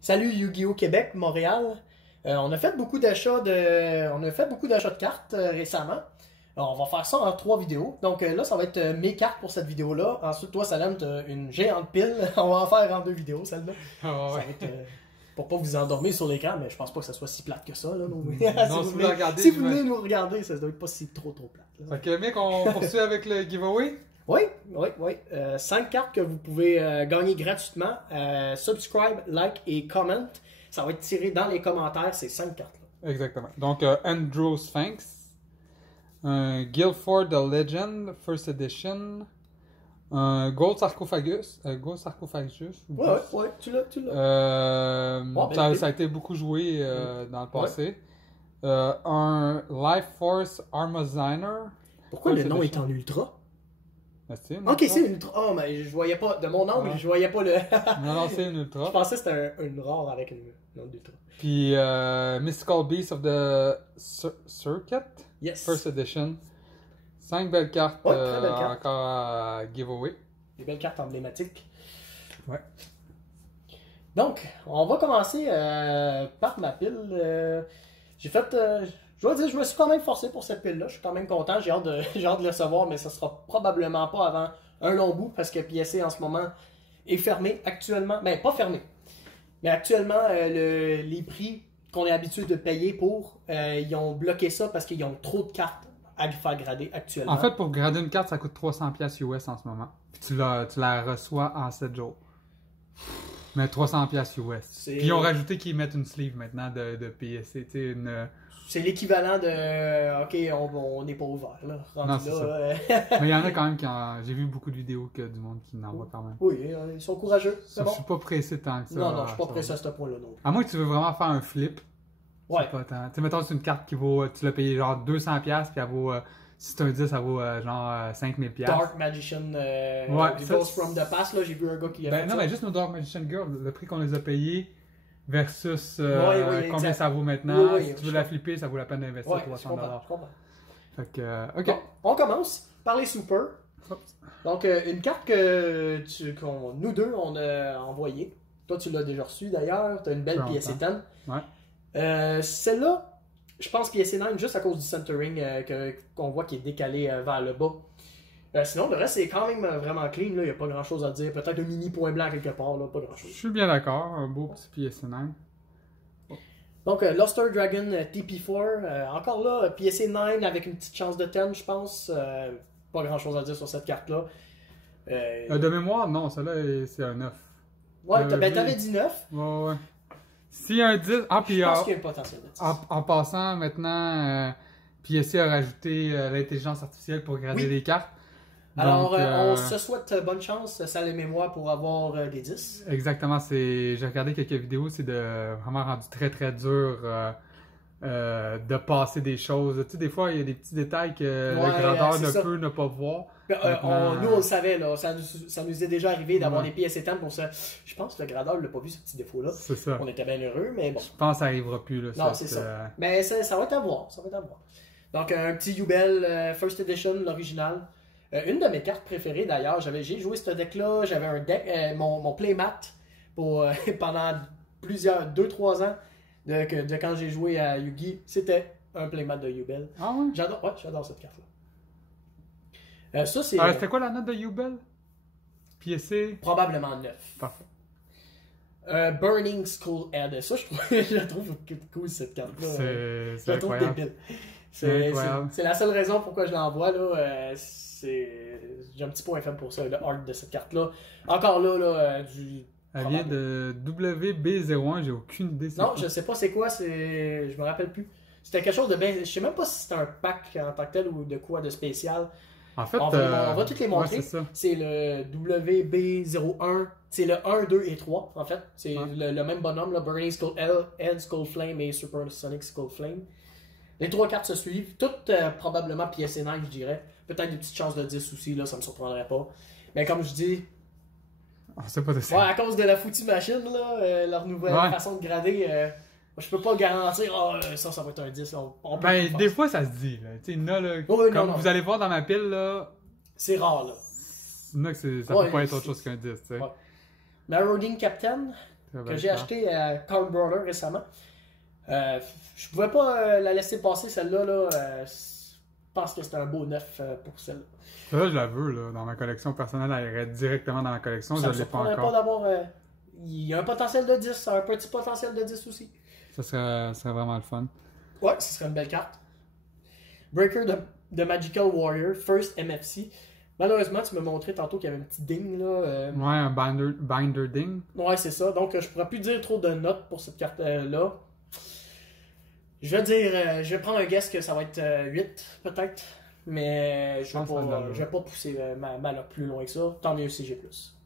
Salut Yu-Gi-Oh! Québec, Montréal. On a fait beaucoup d'achats de cartes récemment. Alors, on va faire ça en 3 vidéos. Donc là, ça va être mes cartes pour cette vidéo-là. Ensuite, toi, Salem, t'as une géante pile. On va en faire en 2 vidéos, celle-là. Ah Ça ouais. va être, pour pas vous endormir sur l'écran, mais je pense pas que ça soit si plate que ça. Là, Non, si si vous regardez, si vous venez nous regarder, ça doit être pas si trop plate. Là. Fait que mec, on poursuit avec le giveaway. Oui. 5 cartes que vous pouvez gagner gratuitement. Subscribe, like et comment. Ça va être tiré dans les commentaires, ces 5 cartes-là. Exactement. Donc, Andrew Sphinx, Guildford the Legend, First Edition, Gold Sarcophagus, Ouais, tu l'as. Ça a été beaucoup joué dans le passé. Un Life Force Armaziner. Pourquoi le First nom est Edition. en ultra? Ok, C'est une ultra. Oh, mais je voyais pas, de mon angle, Ouais. je voyais pas le. Non, c'est une Je ultra. pensais que c'était une rare avec une nom d'ultra. Puis Mystical Beast of the Circuit, Yes. First Edition. 5 belles cartes, Ouais, très belles cartes. encore à giveaway. Des belles cartes emblématiques. Ouais. Donc, on va commencer par ma pile. J'ai fait. Je dois dire, je me suis quand même forcé pour cette pile-là. Je suis quand même content. J'ai hâte de le recevoir, mais ça sera probablement pas avant un long bout parce que PSC en ce moment est fermé actuellement. Ben, pas fermé. Mais actuellement, les prix qu'on est habitué de payer pour, ils ont bloqué ça parce qu'ils ont trop de cartes à faire grader actuellement. En fait, pour grader une carte, ça coûte 300$ US en ce moment. Puis tu la reçois en 7 jours. Mais 300$ US. Puis ils ont rajouté qu'ils mettent une sleeve maintenant de PSC. Tu sais, c'est l'équivalent de OK, on n'est pas ouvert là. Rendu Non, c'est là, Mais il y en a quand même qui en... J'ai vu beaucoup de vidéos que du monde qui n'envoie quand même. Oui, ils sont courageux. C'est Je bon. suis pas pressé tant que ça. Non, je suis pas pressé à ce point-là non. À moins que tu veux vraiment faire un flip. Ouais. C'est pas tant. Tu sais, mettons, c'est une carte qui vaut. Tu l'as payé genre 200$, puis elle vaut. Si c'est un 10, ça vaut genre 5000$. Dark Magician, Ouais, ça, Ghost from the Past, là, j'ai vu un gars qui a fait non, ça. mais juste nos Dark Magician Girl, le prix qu'on les a payés versus Oui, combien exact. ça vaut maintenant. Oui, si tu veux la flipper, ça vaut la peine d'investir Ouais, 300$. je comprends. Fait que, ok. Bon, on commence par les super. Oups. Donc, une carte que nous deux, on a envoyée. Toi, tu l'as déjà reçue d'ailleurs. Tu as une belle Très PSC 10. Ouais. Celle-là, je pense PSC 9 juste à cause du centering qu'on voit qui est décalé vers le bas. Sinon, le reste, c'est quand même vraiment clean. Il n'y a pas grand-chose à dire. Peut-être un mini point blanc quelque part. Là, pas Je grand-chose. suis bien d'accord. Un beau petit PSN. Donc, Luster Dragon TP4. Encore là, PSC 9 avec une petite chance de 10, je pense. Pas grand-chose à dire sur cette carte-là. De mémoire, non, celle-là, c'est un 9. Ouais, oui. t'avais dit 9. Ouais. S'il y a un 10, puis Je pense qu'il y a un potentiel de 10. en passant maintenant, PSC a rajouté l'intelligence artificielle pour grader Oui. les cartes. Alors, Donc, on se souhaite bonne chance, ça les mémoires pour avoir des 10. Exactement, j'ai regardé quelques vidéos, c'est vraiment rendu très très dur de passer des choses. Tu sais, des fois, il y a des petits détails que le gradeur ne peut ne pas voir. Nous, on le savait, là, ça nous est déjà arrivé d'avoir Ouais. des pièces étantes pour ça. Je pense que le gradeur l'a pas vu, ce petit défaut-là. C'est ça. On était bien heureux, mais bon. Je pense que ça n'arrivera plus. Là, Non, c'est ça. Mais ça va être à voir. Donc, un petit Yubel First Edition, l'original. Une de mes cartes préférées d'ailleurs, j'ai joué ce deck-là, j'avais un deck, mon playmat pour, pendant 2-3 ans de quand j'ai joué à Yugi, c'était un playmat de Yubel. Ah ouais? J'adore cette carte-là. Ça, c'est C'était quoi la note de Yubel? PSC? probablement 9. Parfait. Burning Skull Head. Ça, je la trouve cool cette carte-là. C'est Je la trouve incroyable. débile. C'est incroyable. C'est la seule raison pourquoi je l'envoie. J'ai un petit point faible pour ça, le art de cette carte-là. Encore là, Elle vient de WB01, j'ai aucune idée. Non, je sais pas c'est quoi, je me rappelle plus. C'était quelque chose de bien. Je sais même pas si c'était un pack en tant que tel ou de quoi de spécial. En fait, on va toutes les montrer. Ouais, c'est ça. C'est le WB01. C'est le 1, 2 et 3, en fait. C'est le même bonhomme, là, Burning Skull Head, Skull Flame et Supersonic Skull Flame. Les 3 cartes se suivent. Toutes probablement PSC 9, je dirais. Peut-être des petites chances de 10 aussi, là, ça me surprendrait pas. Mais comme je dis, On sait pas de ça. ouais, à cause de la foutue machine, là, leur nouvelle façon de grader, je peux pas garantir, ça va être un 10. On peut Ben, des fois, ça se dit. Là. Tu sais, il y en a, là, Oui, comme non. vous allez voir dans ma pile, là, C'est rare, là. il y en a que ça peut pas être autre chose qu'un 10. Tu sais. Ouais. Marauding Captain, que j'ai acheté à Card Brawler récemment. Je pouvais pas la laisser passer celle-là. Je pense que c'était un beau neuf pour celle-là. Là, je la veux, là, dans ma collection personnelle, elle irait directement dans ma collection, je ne l'ai pas encore. Pas d'avoir, il y a un potentiel de 10, un petit potentiel de 10 aussi. Ça serait vraiment le fun. Ouais, ce serait une belle carte. Breaker de Magical Warrior, First MFC. Malheureusement, tu m'as montré tantôt qu'il y avait un petit ding là. Ouais, un binder ding. Ouais, c'est ça. Donc, je pourrais plus dire trop de notes pour cette carte-là. Je vais prendre un guess que ça va être 8, peut-être. Mais je vais pas pousser ma note plus loin que ça. Tant mieux si j'ai plus.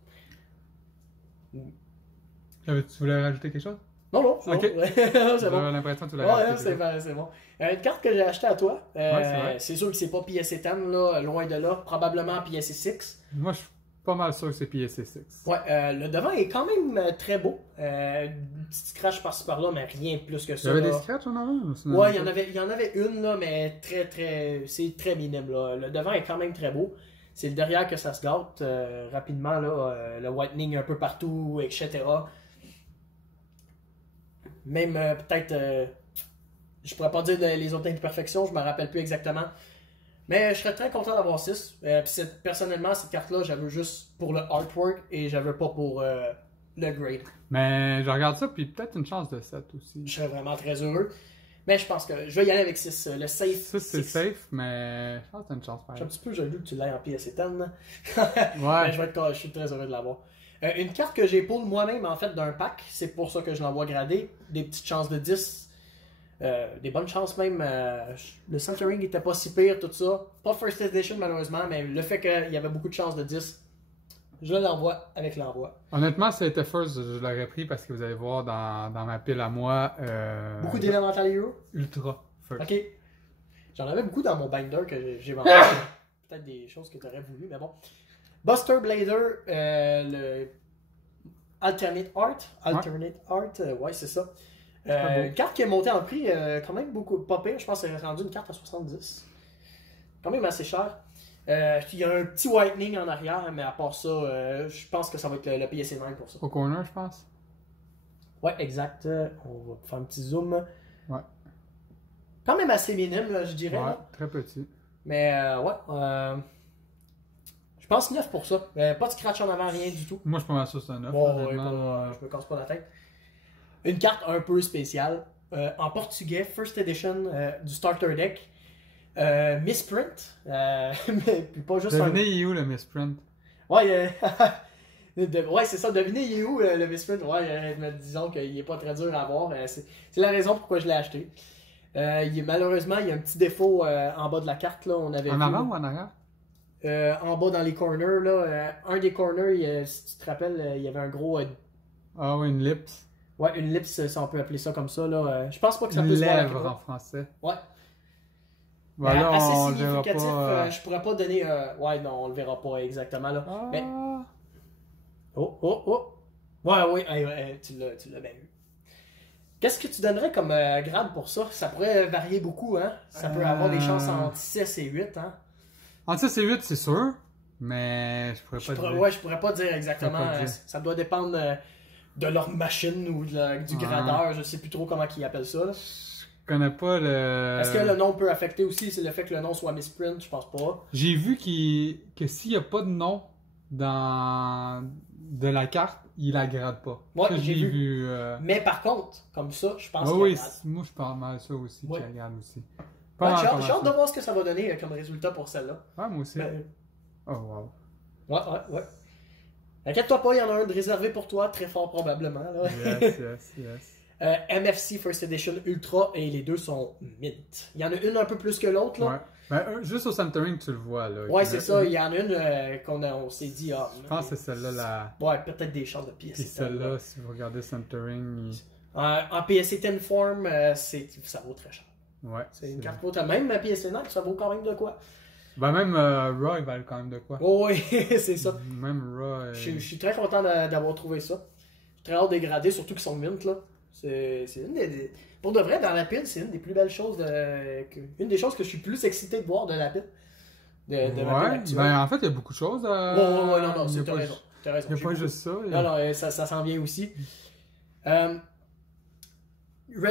Tu voulais rajouter quelque chose? Non. Ok. C'est bon. J'ai l'impression que tu l'as rajouté. Ouais, c'est bon. Une carte que j'ai achetée à toi. Ouais, c'est sûr que c'est pas PSA 10, là, loin de là. Probablement PSA 6. Moi, je suis pas mal sûr que c'est PSA 6. Ouais, le devant est quand même très beau. Petit scratch par-ci par-là, mais rien de plus que ça. Il y avait des scratchs en avant? Ouais, il y en avait une, là, mais c'est très minime. Là. Le devant est quand même très beau. C'est le derrière que ça se gâte rapidement, là, le whitening un peu partout, etc. Même peut-être, je pourrais pas dire les autres imperfections, je me rappelle plus exactement. Mais je serais très content d'avoir 6. Personnellement, cette carte-là, j'avais juste pour le artwork et j'avais pas pour le grade. Mais je regarde ça, puis peut-être une chance de 7 aussi. Je serais vraiment très heureux. Mais je pense que je vais y aller avec 6. Le safe. 6, c'est safe, mais je pense que t'as une chance. Je suis un petit peu jaloux que tu l'aies en PSA 10. Ouais. Mais je suis très heureux de l'avoir. Une carte que j'ai pull moi-même en fait d'un pack, c'est pour ça que je l'envoie grader. Des petites chances de 10. Des bonnes chances même. Le centering était pas si pire, tout ça. Pas First Edition malheureusement, mais le fait qu'il y avait beaucoup de chances de 10, je l'envoie avec l'envoi. Honnêtement, si c'était First, je l'aurais pris parce que vous allez voir dans ma pile à moi. Beaucoup d'Elemental Hero? Ultra First. Ok. J'en avais beaucoup dans mon binder que j'ai vendu. Peut-être des choses que tu aurais voulu, mais bon. Buster Blader, le Alternate Art, ouais, c'est ça. Une carte qui est montée en prix quand même beaucoup, pas pire, je pense que c'est rendu une carte à 70. Quand même assez cher. Il y a un petit whitening en arrière, mais à part ça, je pense que ça va être le PSA 9 pour ça. Au corner, je pense. Ouais, exact. On va faire un petit zoom. Ouais. Quand même assez minime, là, je dirais. Ouais, là. très petit. Mais ouais, je pense 9 pour ça. Pas de scratch en avant, rien du tout. Moi, je pense que c'est un 9. Bon, ouais, je me casse pas la tête. Une carte un peu spéciale. En portugais, First Edition du Starter Deck. Misprint. Mais puis pas juste Devinez, il est où le Misprint? Ouais, ouais, c'est ça. Devinez, il est où le Misprint? Ouais, disons qu'il est pas très dur à avoir. C'est la raison pourquoi je l'ai acheté. Malheureusement, il y a un petit défaut en bas de la carte. Là, on avait en vu, avant ou en arrière? En bas dans les corners. Là, un des corners, si tu te rappelles, il y avait un gros. Ah oui, une lips. Ouais, une lips, si on peut appeler ça comme ça. Là. Je pense pas que ça une peut se voir. lèvre en français. Ouais. Voilà, assez on significatif. verra pas, je pourrais pas donner. Ouais, non, on le verra pas exactement. Là. Ah. Mais... Oh. Ouais, tu l'as bien vu. Qu'est-ce que tu donnerais comme grade pour ça? Ça pourrait varier beaucoup, hein? Ça peut avoir des chances entre 6 et 8, hein? Entre 6 et 8, c'est sûr. Mais je pourrais pas dire. Ouais, je pourrais pas dire exactement. Ça doit dépendre de leur machine ou du gradeur. Je sais plus trop comment ils appellent ça. Là. Je connais pas le... Est-ce que le nom peut affecter aussi? C'est le fait que le nom soit misprint? Je pense pas. J'ai vu que s'il n'y a pas de nom de la carte, il la grade pas. Ouais, ça, j'ai vu. Mais par contre, comme ça, je pense qu'il oui, moi je parle mal ça aussi, ouais. qu'il la grade aussi. Ouais, j'ai hâte de voir ce que ça va donner comme résultat pour celle-là. Ouais, moi aussi. Ben... Oh, wow. Ouais. Inquiète-toi pas, il y en a un de réservé pour toi, très fort probablement. Là. Yes. MFC First Edition Ultra et les deux sont mint. Il y en a une un peu plus que l'autre. Là. Ouais. Ben, juste au centering, tu le vois. Là, ouais, c'est ça. Il y en a une qu'on s'est dit. Je pense que c'est celle-là la. Ouais, peut-être des chances de PSA 10. Puis celle-là, si vous regardez centering. En PSA 10 form, ça vaut très cher. Ouais. C'est une carte haute. Même PSA 9, ça vaut quand même de quoi. Ben, même Raw, il valent quand même de quoi. Oh, oui, c'est ça. Même Raw. Je suis très content d'avoir trouvé ça. Je suis très hâte de grader, surtout qu'ils sont mint. Là. C'est une des. Pour de vrai, dans la pile, c'est une des plus belles choses. Une des choses que je suis plus excité de voir de la pile. Ouais, ben en fait, il y a beaucoup de choses. Ouais, non, t'as raison. Il n'y a pas juste ça. Non, ça s'en vient aussi. Red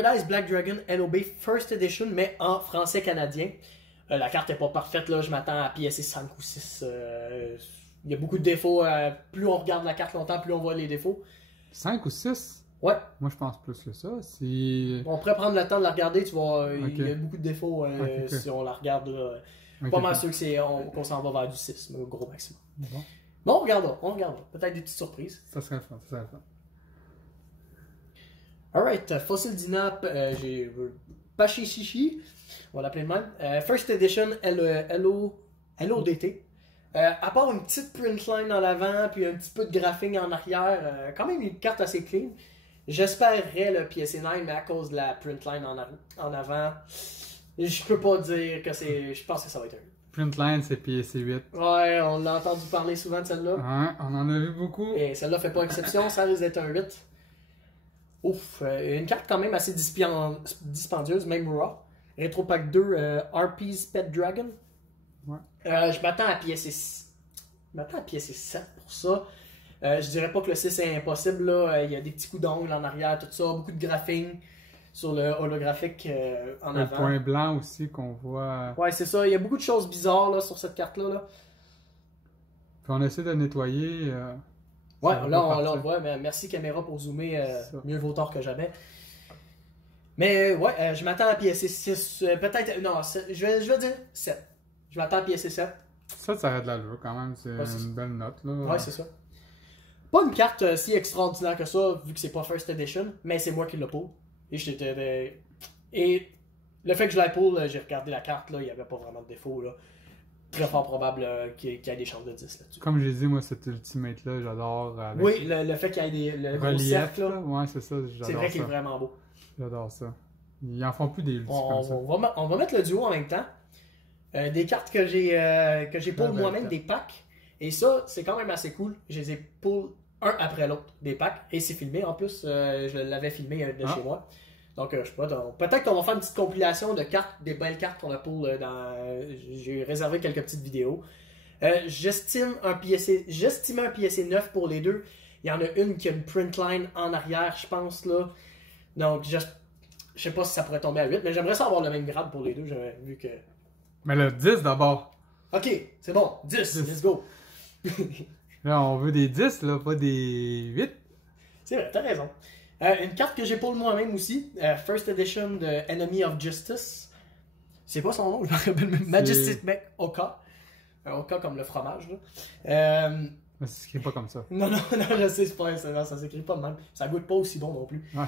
Eyes Black Dragon LOB First Edition, mais en français canadien. La carte n'est pas parfaite, là. Je m'attends à PSA 5 ou 6. Il y a beaucoup de défauts. Plus on regarde la carte longtemps, plus on voit les défauts. 5 ou 6? Ouais. Moi, je pense plus que ça. Si... On pourrait prendre le temps de la regarder, tu vois. Okay. Il y a beaucoup de défauts si on la regarde. Pas mal sûr qu'on s'en va vers du 6, mais au gros maximum. Bon, on regardera. Peut-être des petites surprises. Ça serait le fun. Alright, Fossil Dynap, j'ai Pachishishi, on va l'appeler de même. First Edition LODT. À part une petite print line en avant, puis un petit peu de graphing en arrière, quand même une carte assez clean. J'espérerais le PSA 9, mais à cause de la print line en avant, je peux pas dire que c'est. Je pense que ça va être un 8. Print line, c'est PSA 8. Ouais, on l'a entendu parler souvent de celle-là. Ouais, on en a vu beaucoup. Et celle-là fait pas exception, ça risque d'être un 8. Ouf, une carte quand même assez dispendieuse, même Raw. Retro Pack 2, RP's Pet Dragon. Ouais. Je m'attends à PSA 7 pour ça. Je dirais pas que le 6 est impossible. Là. Il y a des petits coups d'ongles en arrière, tout ça. Beaucoup de graphing sur le holographique en avant. Le point blanc aussi qu'on voit. Ouais, c'est ça. Il y a beaucoup de choses bizarres là, sur cette carte-là. Là. Puis on essaie de nettoyer. Ouais, là on le voit. Mais merci caméra pour zoomer. Mieux vaut tard que jamais. Mais ouais, je m'attends à PSA 6. Peut-être. Non, je vais dire 7. Je m'attends à PSA 7. Ça arrête de l'allure quand même. C'est une belle note. Là. Ouais, c'est ça. Pas une carte si extraordinaire que ça, vu que c'est pas First Edition, mais c'est moi qui l'ai pull. Et le fait que je l'ai pull, j'ai regardé la carte, là, il n'y avait pas vraiment de défaut. Là. Très fort probable qu'il y ait des chances de 10 là-dessus. Comme j'ai dit, moi, cet Ultimate-là, j'adore. Avec oui, le fait qu'il y ait le gros cercle, là. Ouais, c'est ça, j'adore ça. C'est vrai qu'il est vraiment beau. J'adore ça. Ils en font plus des Ultimates comme ça. On va mettre le duo en même temps. Des cartes que j'ai pull moi-même, des packs. Et ça, c'est quand même assez cool. Je les ai pull un après l'autre, des packs. Et c'est filmé en plus. Je l'avais filmé de chez moi. Donc, je sais pas, peut-être qu'on va faire une petite compilation de cartes, des belles cartes qu'on a pull dans. J'ai réservé quelques petites vidéos. J'estime un PSA 9 pour les deux. Il y en a une qui a une print line en arrière, je pense, là. Donc, je sais pas si ça pourrait tomber à 8, mais j'aimerais ça avoir le même grade pour les deux. J'avais vu que. Mais le 10 d'abord. Ok, c'est bon. 10, let's go. Là, on veut des 10, là, pas des 8. C'est vrai, t'as raison. Une carte que j'ai pour moi-même aussi, First Edition de Enemy of Justice. C'est pas son nom, je me rappelle même. Majestic Mech Oka. Oka comme le fromage, là. Mais ça s'écrit pas comme ça. Non, je sais, c'est pas ça s'écrit pas de même. Ça goûte pas aussi bon non plus. Ouais.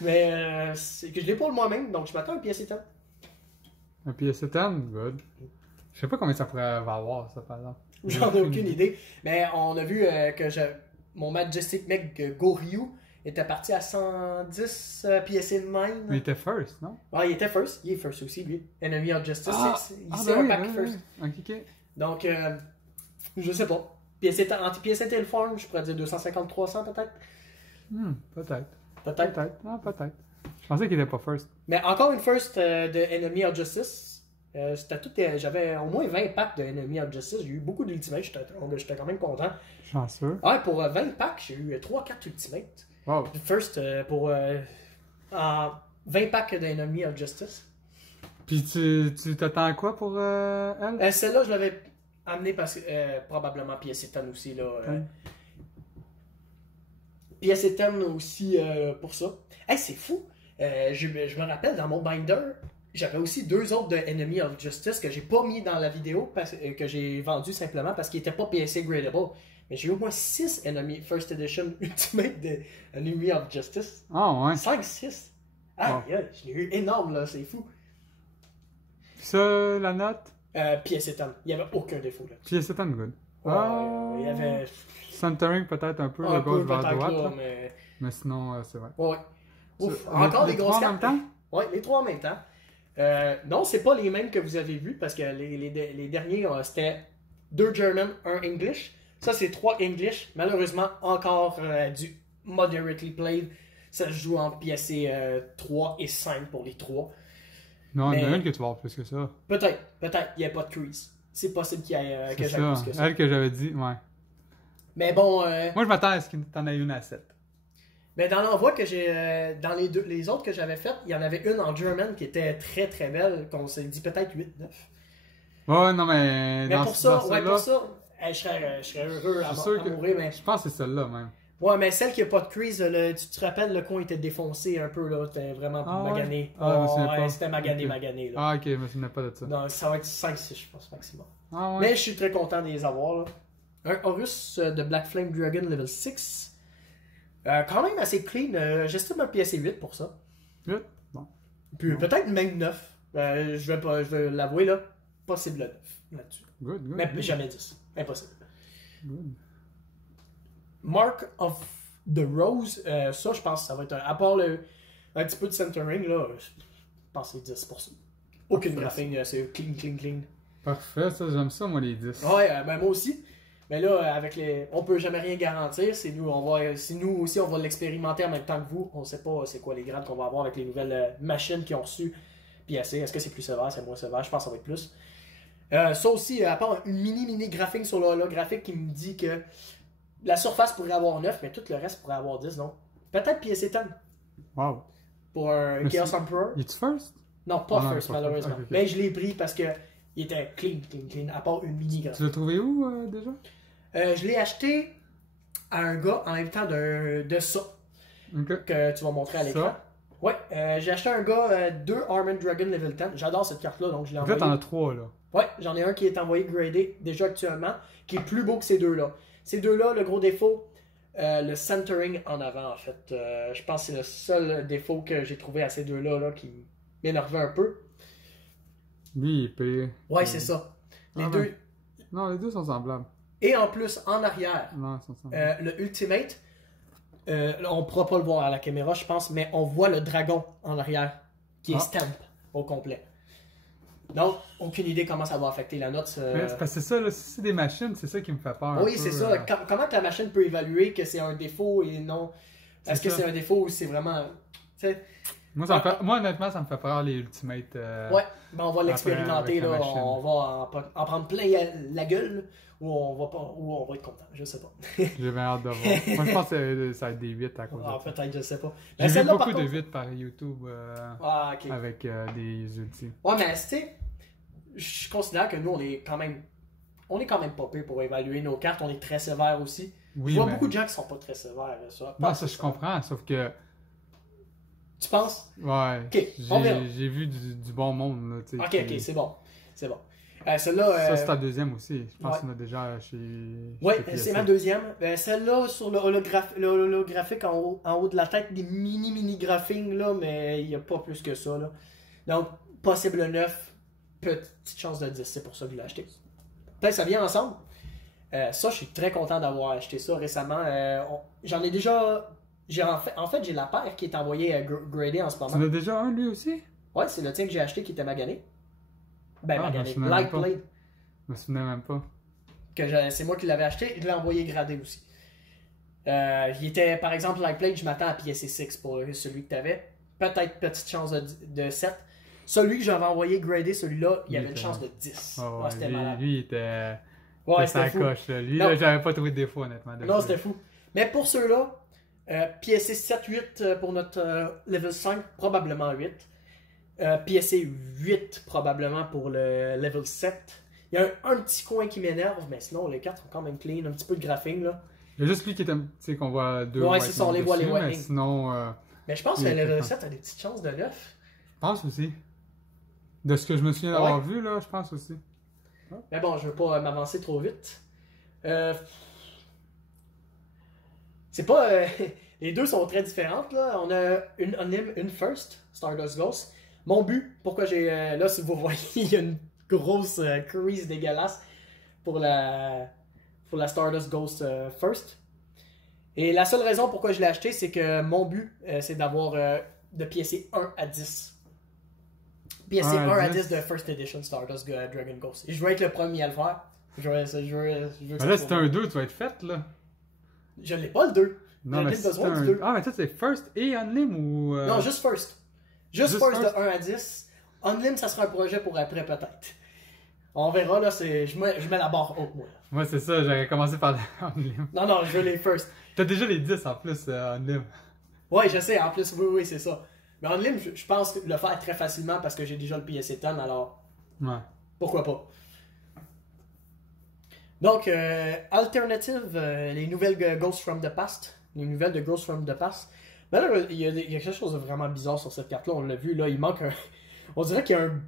Mais c'est que je l'ai pour moi-même, donc je m'attends à un PSA 10. Un PSA 10, good. Je sais pas combien ça pourrait valoir, ça, par exemple. J'en ai aucune idée. Mais on a vu que mon Majestic Mech Goryu était parti à 110 PSA de même. Mais il était first, non? Ah, il était first. Il est first aussi, lui. Enemy of Justice, c'est ben un pack first. Ok. Donc, je sais pas. Anti-PSA Teleform, je pourrais dire 250-300 peut-être. Peut-être. Ah, peut-être. Je pensais qu'il était pas first. Mais encore une first de Enemy of Justice. J'avais au moins 20 packs de Enemy of Justice. J'ai eu beaucoup d'Ultimate. J'étais quand même content. Chanceux. Ouais, pour 20 packs, j'ai eu 3-4 Ultimate. Wow. First pour 20 packs d'Enemy of Justice. Puis tu t'attends à quoi pour elle? Celle-là, je l'avais amenée parce que probablement PSA 10 aussi. Là, PSA 10 aussi pour ça. Hey, c'est fou! Je me rappelle dans mon binder, j'avais aussi 2 autres de Enemy of Justice que j'ai pas mis dans la vidéo, que j'ai vendu simplement parce qu'ils n'étaient pas PSA gradable. Mais j'ai eu au moins 6 Enemy First Edition Ultimate de Enemy of Justice. Ah ouais. 5-6. Ah, wow. Je l'ai eu énorme là, c'est fou. Ça, la note? PSA 10. Il n'y avait aucun défaut là. PSA 10, good. Il y avait. Centering peut-être un peu, de gauche vers droite. Là, mais sinon, c'est vrai. Ouais. Ouf, encore des grosses cartes. En même temps? Oui, les 3 en même temps. Non, c'est pas les mêmes que vous avez vus parce que les derniers, c'était 2 German, 1 English. Ça, c'est 3 English. Malheureusement, encore du moderately played. Ça se joue en PSA 3 et 5 pour les 3. Non, il y en a une que tu vas avoir plus que ça. Peut-être. Il n'y a pas de crease. C'est possible qu'il y ait que j'aille plus que ça. Elle que j'avais dit, ouais. Mais bon. Moi, je m'attends à ce que tu en aies une à 7. Mais dans l'envoi que j'ai. Dans les autres que j'avais faites, il y en avait une en German qui était très très belle, qu'on s'est dit peut-être 8-9. Ouais, non, mais. Mais pour ça, je serais heureux à mourir. Mais... Je pense que c'est celle-là même. Ouais, mais celle qui a pas de crease, tu te rappelles, le coin était défoncé un peu, là. C'était vraiment magané. Ouais? C'était magané, là. Ah, ok, je me souviens pas de ça. Non, ça va être 5-6, je pense, maximum. Ah, ouais. Mais je suis très content de les avoir, là. Un Horus de Black Flame Dragon level 6. Quand même assez clean. J'estime un PSC 8 pour ça. 8? Bon. Puis peut-être même 9. Je vais l'avouer, là. Possible 9 là-dessus. Good. Mais jamais 10. Impossible. Good. Mark of the Rose, ça, je pense que ça va être à part un petit peu de centering, là, je pense que c'est 10 pour ça. Aucune graphing, c'est clean. Parfait, ça, j'aime ça, moi, les 10. Ouais, ben moi aussi. Mais là, avec on peut jamais rien garantir. C'est nous aussi, on va l'expérimenter en même temps que vous. On sait pas c'est quoi les grades qu'on va avoir avec les nouvelles machines qui ont reçu PSC. Est-ce que c'est plus sévère, c'est moins sévère? Je pense que ça va être plus. Ça aussi, à part une mini graphing sur le holographique qui me dit que la surface pourrait avoir 9, mais tout le reste pourrait avoir 10, non? Peut-être PSC 10. Wow. Pour un Chaos Emperor. Il est first? Non, pas non, first, pas malheureusement. first. Okay. Mais je l'ai pris parce que il était clean, à part une mini graphique. Tu l'as trouvé où, déjà? Je l'ai acheté à un gars en même temps de ça. Okay. Que tu vas montrer à l'écran. Ouais, j'ai acheté à un gars 2 Armored Dragon Level 10. J'adore cette carte-là, donc je l'ai envoyé. En fait, t'en as 3, là. Ouais, j'en ai un qui est envoyé gradé déjà actuellement, qui est plus beau que ces deux-là. Ces deux-là, le gros défaut, le centering en avant, en fait. Je pense que c'est le seul défaut que j'ai trouvé à ces deux-là là, qui m'énervait un peu. Lui, il est payé. Ouais, c'est ça. Les deux. Ben... Non, les deux sont semblables. Et en plus, en arrière, non, ils sont semblables. le Ultimate, on ne pourra pas le voir à la caméra, je pense, mais on voit le dragon en arrière, qui est stamp au complet. Donc, aucune idée comment ça va affecter la note. Parce que c'est ça, là, si c'est des machines, c'est ça qui me fait peur. Oui, c'est ça. Comment que la machine peut évaluer que c'est un défaut et non... Est-ce que c'est un défaut ou c'est vraiment... Moi, honnêtement, ça me fait peur les Ultimates. Ouais, ben on va l'expérimenter, là. On va en prendre plein la gueule ou on va être content. Je sais pas. J'ai bien hâte de voir. Moi, je pense que ça va être des 8 à cause de ça. Peut-être, je sais pas. J'ai vu beaucoup de 8 par YouTube avec des ultis. Ouais, mais tu sais, je considère que nous, on est quand même pas pire pour évaluer nos cartes. On est très sévère aussi. Oui, je vois beaucoup de gens qui sont pas très sévères. Non, ça, je comprends, sauf que... Tu penses? Ouais. Okay, j'ai vu du bon monde. Là, ok, c'est bon. Celle-là, ça, c'est ta deuxième aussi. Je pense qu'on a déjà chez. Oui, c'est ma deuxième. Celle-là, sur le holographique en haut de la tête, des mini graphings, là, mais il n'y a pas plus que ça. Là. Donc, possible 9, petite chance de 10. C'est pour ça que je l'ai acheté. Peut-être ça vient ensemble. Ça, je suis très content d'avoir acheté ça récemment. J'en ai déjà. En fait, j'ai la paire qui est envoyée gradée en ce moment. Tu en as déjà un, lui aussi? Ouais, c'est le tien que j'ai acheté qui était magané. Magané. Light Blade. Je me souvenais même pas. C'est moi qui l'avais acheté. Je l'ai envoyé gradé aussi. Il était, par exemple, Light Blade, je m'attends à PSC 6 pour celui que tu avais. Peut-être petite chance de 7. Celui que j'avais envoyé gradé, celui-là, il y avait une chance de 10. C'était malade. Lui, il était. C'était fou. Coche, là. Lui, là, j'avais pas trouvé de défaut, honnêtement. Non, c'était fou. Mais pour ceux-là, PSC 7-8 pour notre level 5, probablement 8. PSC 8 probablement pour le level 7. Il y a un petit coin qui m'énerve, mais sinon les cartes sont quand même clean. Un petit peu de graphing là. Il y a juste lui qui est tu sais qu'on voit deux. Ouais, c'est ça, on les voit les white. Mais sinon. Mais je pense que le level 7 a des petites chances de 9. Je pense aussi. De ce que je me souviens d'avoir vu là, je pense aussi. Mais bon, je veux pas m'avancer trop vite. C'est pas. Les deux sont très différentes là. On a une first, Stardust Ghost. Mon but, pourquoi j'ai... là, si vous voyez, il y a une grosse crease dégueulasse pour la Stardust Ghost First. Et la seule raison pourquoi je l'ai acheté, c'est que mon but, c'est d'avoir de PSC 1 à 10. PSC 1 à 10 de First Edition Stardust Dragon Ghost. Et je veux être le premier à le faire. Là, si t'as un 2, tu vas être fait, là. Je l'ai pas, le 2. Non, mais besoin du 2. Ah, mais ça, c'est First et Unlim ou... Non, juste First. Juste first de 1 à 10. Unlim, ça sera un projet pour après, peut-être. On verra, là, je mets la barre haute, moi. Moi, c'est ça, j'aurais commencé par Unlim. Non, je veux les first. T'as déjà les 10 en plus, Unlim. Ouais, je sais, en plus, oui, c'est ça. Mais en ligne, je pense le faire très facilement parce que j'ai déjà le PSA 10, alors Ouais. pourquoi pas. Donc, alternative, les nouvelles Ghost from the Past. Les nouvelles de Ghost from the Past. Mais là, il y a quelque chose de vraiment bizarre sur cette carte-là. On l'a vu, là, il manque un. On dirait qu'il y a une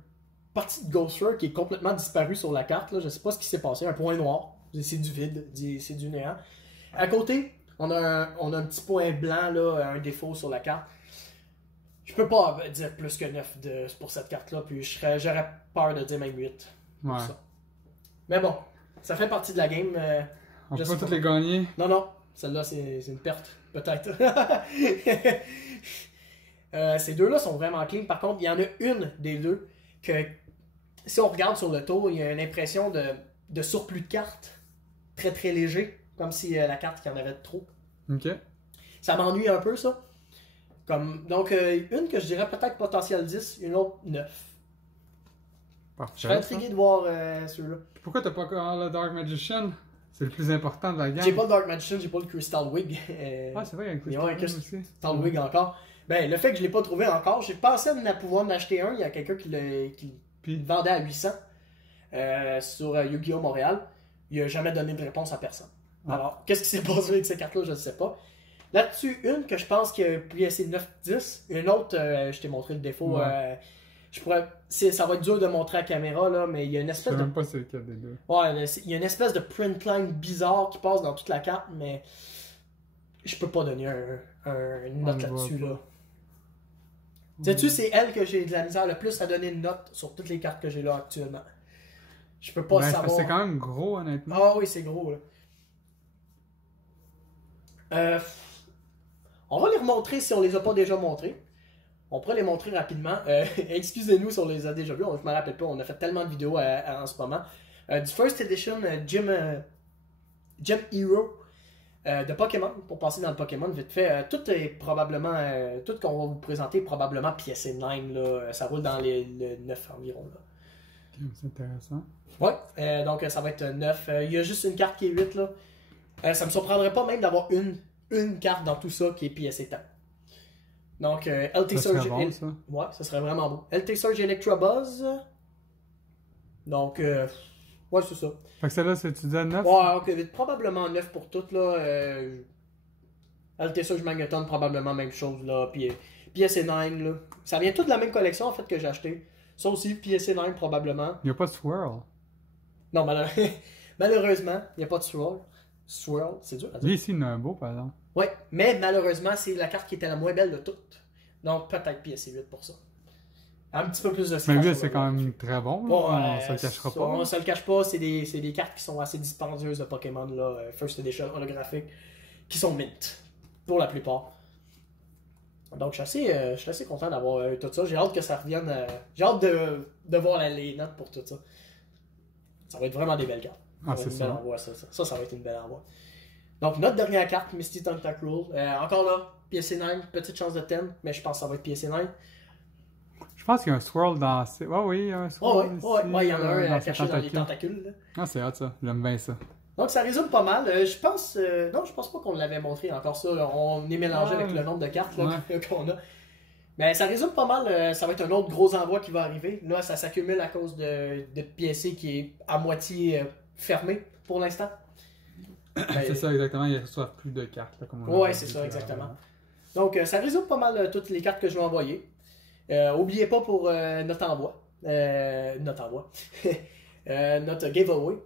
partie de Ghost Rare qui est complètement disparue sur la carte. Là. Je sais pas ce qui s'est passé. Un point noir. C'est du vide. C'est du néant. À côté, on a un petit point blanc, là, un défaut sur la carte. Je peux pas dire plus que 9 pour cette carte-là. Puis j'aurais peur de dire même 8. Ouais. Ça. Mais bon, ça fait partie de la game. On peut pas toutes les gagner. Non. Celle-là, c'est une perte. Peut-être. Ces deux-là sont vraiment clean. Par contre, il y en a une des deux que, si on regarde sur le tour, il y a une impression de surplus de cartes. Très très léger. Comme si la carte qu'il y en avait de trop. Ok. Ça m'ennuie un peu, ça. Donc, une que je dirais peut-être potentiel 10, une autre 9. Parfait. Je serais intrigué de voir ceux-là. Pourquoi t'as pas encore le Dark Magician? C'est le plus important de la gamme. J'ai pas le Dark Magician, j'ai pas le Crystal Wig. Ah, c'est vrai, il y a Il y a un Crystal aussi. Wig encore. Ben, le fait que je l'ai pas trouvé encore, j'ai pensé à pouvoir en acheter un. Il y a quelqu'un qui le vendait à 800 sur Yu-Gi-Oh! Montréal. Il a jamais donné de réponse à personne. Alors, qu'est-ce qui s'est passé avec ces cartes-là, je ne sais pas. Là-dessus, une que je pense qu'il a pu essayer 9-10. Une autre, je t'ai montré le défaut. Ouais. Ça va être dur de montrer à la caméra, là, mais il y a une Je espèce sais de. même pas c'est lequel des deux. Ouais, il y a une espèce de print line bizarre qui passe dans toute la carte, mais je peux pas donner une note là-dessus. Là. Sais-tu, c'est elle que j'ai de la misère le plus à donner une note sur toutes les cartes que j'ai là actuellement. Je peux pas savoir. C'est quand même gros, honnêtement. Ah oui, c'est gros. Là. On va les remontrer si on les a pas déjà montrés. On pourrait les montrer rapidement. Excusez-nous si on les a déjà vus. Je me rappelle pas. On a fait tellement de vidéos en ce moment. Du First Edition Gem Hero de Pokémon. Pour passer dans le Pokémon vite fait. Tout est probablement. Tout qu'on va vous présenter est probablement PSA 9. Là. Ça roule dans le 9 environ. Là. C'est intéressant. Ouais. Donc ça va être 9. Il y a juste une carte qui est 8 là. Ça me surprendrait pas même d'avoir une carte dans tout ça qui est PSA 10. Donc, LT Surge. Bon, ça. Ouais, ça serait vraiment beau. LT Surge Electrobuzz. Donc, ouais, c'est ça. Fait que celle-là, tu disais 9? Ouais, ok, probablement 9 pour toutes, là. LT Surge Magneton, probablement même chose, là. Puis PSA 9, là. Ça vient tout de la même collection, en fait, que j'ai acheté. Ça aussi, PSA 9, probablement. Il n'y a pas de swirl. Non, malheureusement, il n'y a pas de swirl. Swirl, c'est dur à dire. Lui, ici, il y en a un beau, par exemple. Oui, mais malheureusement, c'est la carte qui était la moins belle de toutes. Donc, peut-être PSA 8 pour ça. Un petit peu plus de Mais lui, c'est quand même très bon. On se le cachera pas. On se le cache pas. C'est des cartes qui sont assez dispendieuses de Pokémon, là, First Edition holographique, qui sont mint, pour la plupart. Donc, je suis assez content d'avoir tout ça. J'ai hâte que ça revienne. J'ai hâte de voir les notes pour tout ça. Ça va être vraiment des belles cartes. Ah, c'est ça. Ça va être une belle envoi. Donc, notre dernière carte, Misty Tentacle. Encore là, PSA 9, petite chance de 10, mais je pense que ça va être PSA 9. Je pense qu'il y a un swirl dans... oui, il y a un swirl il y en a un caché dans les tentacules. tentacules. Là. Ah, c'est hot, ça. J'aime bien ça. Donc, ça résume pas mal. Je pense pas qu'on l'avait montré encore ça. On est mélangé avec le nombre de cartes là, qu'on a. Mais ça résume pas mal. Ça va être un autre gros envoi qui va arriver. Là, ça s'accumule à cause de PSA qui est à moitié fermé pour l'instant. C'est ça, exactement. Ils reçoivent plus de cartes. Ouais, c'est ça, exactement. Donc, ça résume pas mal toutes les cartes que je vais envoyer. Oubliez pas pour notre envoi. Notre giveaway.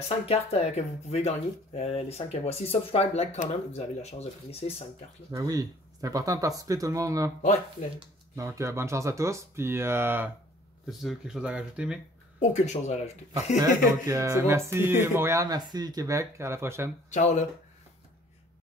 5 cartes que vous pouvez gagner. Les 5 que voici. Subscribe, like, comment. Vous avez la chance de gagner ces 5 cartes-là. Ben oui, c'est important de participer tout le monde là. Ouais. Donc, bonne chance à tous. Puis, as-tu quelque chose à rajouter, mec? Aucune chose à rajouter. Parfait. Donc, bon. Merci Montréal, merci Québec. À la prochaine. Ciao là.